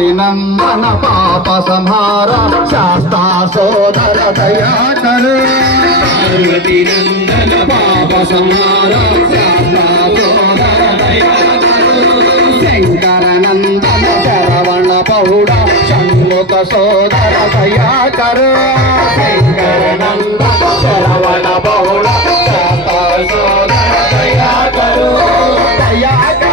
पार्वतीनंदन पाप संहार शास्ता सोदर दयाकर पार्वतीनंदन पाप संहार शास्ता सोदर दयाकर शंकर नंदन शरवण पौड़ षण्मुख सोदर दयाकर शंकर नंदन शरवण पौड़ शास्ता सोदर दयाकर दयाकर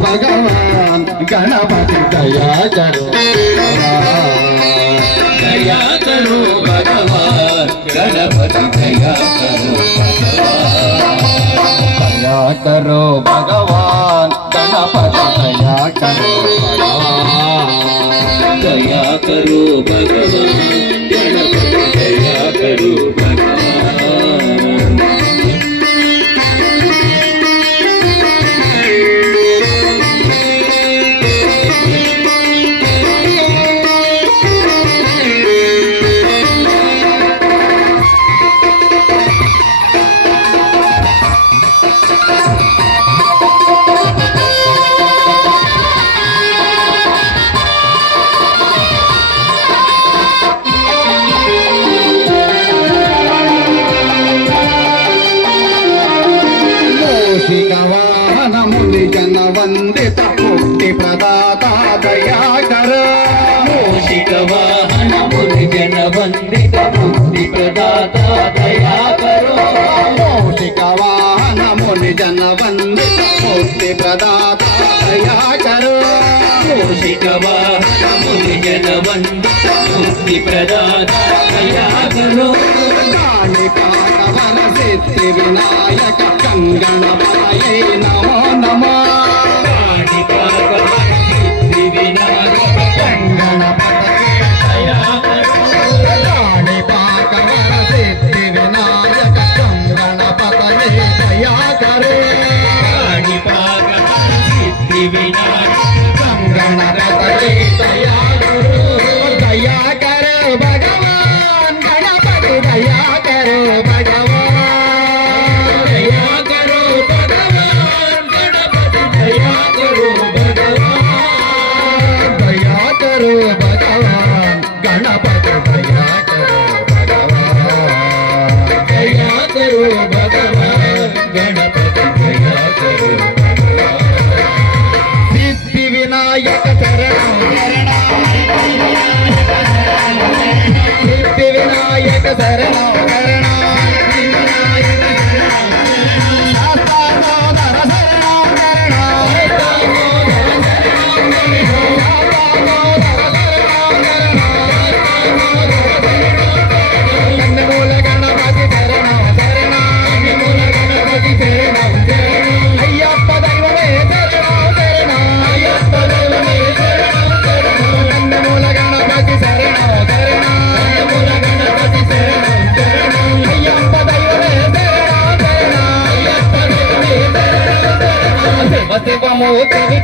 भगवान गणपति दया करो दया करो भगवान गणपति दया करो दया करो भगवान गणपति दया करो दया करो भगवान गणपति दया करो भगवान जन वंदित मुक्ति प्रदाता दया कर मूषिक वाहन मुनि जन वंदित मुक्ति प्रदाता दया करो मूषिक वाहन मुनि जन वंदित मुक्ति प्रदाता दया करो मूषिक वाहन मुनि जन वंदित मुक्ति प्रदाता दया करो काणिपाकवर सिद्धि विनायक गणपतये नमो नमः सिद्धि विनायक गणपतये दया करो काणिपाकवर सिद्धि विनायक गणपतये दया करो काणिपाकवर सिद्धि विनायक गणपतये दया करो दया करो भगवान गणपति दया करो भगवान दया करो भगवान गणपति दया करो भगवान दया करो भगवान गणपति दया करो भगवान दया करो भगवान गणपति दया करो भगवान सिद्धि विनायक शरणं सिद्धि विनायक शरणं शिवमूर्ति